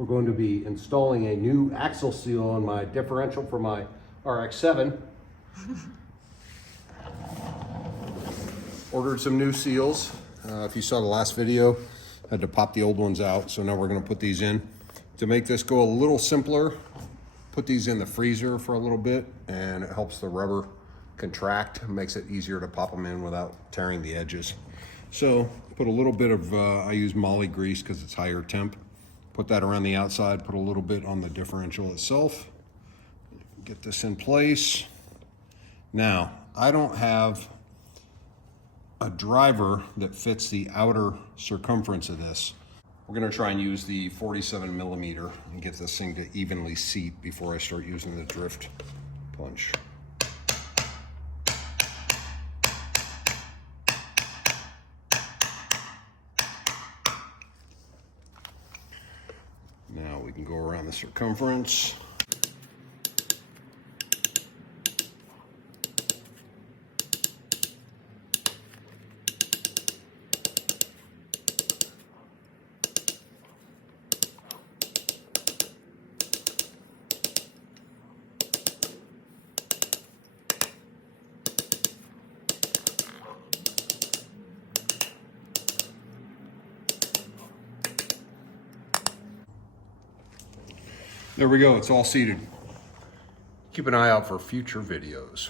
we're going to be installing a new axle seal on my differential for my RX-7. Ordered some new seals. If you saw the last video, had to pop the old ones out, so now we're gonna put these in. To make this go a little simpler, put these in the freezer for a little bit, and it helps the rubber contract, makes it easier to pop them in without tearing the edges. So put a little bit of, I use moly grease because it's higher temp. Put that around the outside, put a little bit on the differential itself. Get this in place. Now, I don't have a driver that fits the outer circumference of this. We're gonna try and use the 47 millimeter and get this thing to evenly seat before I start using the drift punch. Now we can go around the circumference. There we go, it's all seated. Keep an eye out for future videos.